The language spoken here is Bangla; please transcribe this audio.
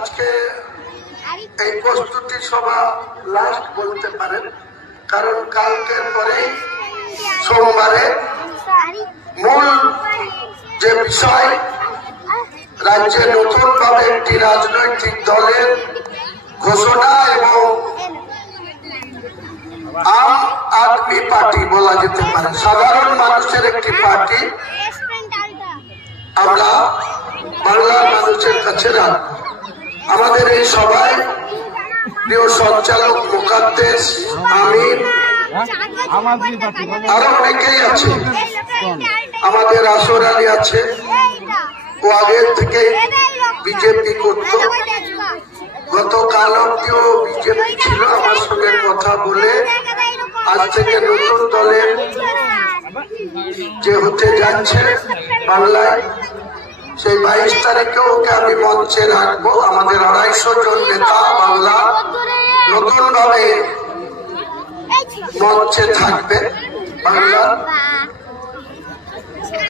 আজকে এই প্রস্তুতি সভা লাস্ট বলতে পারেন, কারণ কালকের পরেই সোমবারে মূল যে বিষয় রাজ্যে নতুন ভাবে একটি রাজনৈতিক দলের ঘোষণা এবং আম আদমি পার্টি বলা যেতে পারে, সাধারণ মানুষের একটি পার্টি আমরা বাংলার মানুষের কাছে রাখবো। আমাদের এই সভায় প্রিয় সঞ্চালক মুকাদ্দেস, আমিন, আরো অনেকেই আছে, আমাদের আসর আলী আছে, ও আগের থেকে বিজেপি করত, গতকাল অব্দিও বিজেপি ছিল। আমার সঙ্গে কথা বলে আজ থেকে নতুন দলের যে হতে যাচ্ছে বাংলায়, সেই 22 তারিখে ওকে আমি মঞ্চে রাখবো। আমাদের 250 জন নেতা বাংলা নতুন ভাবে মঞ্চে থাকবে বাংলা।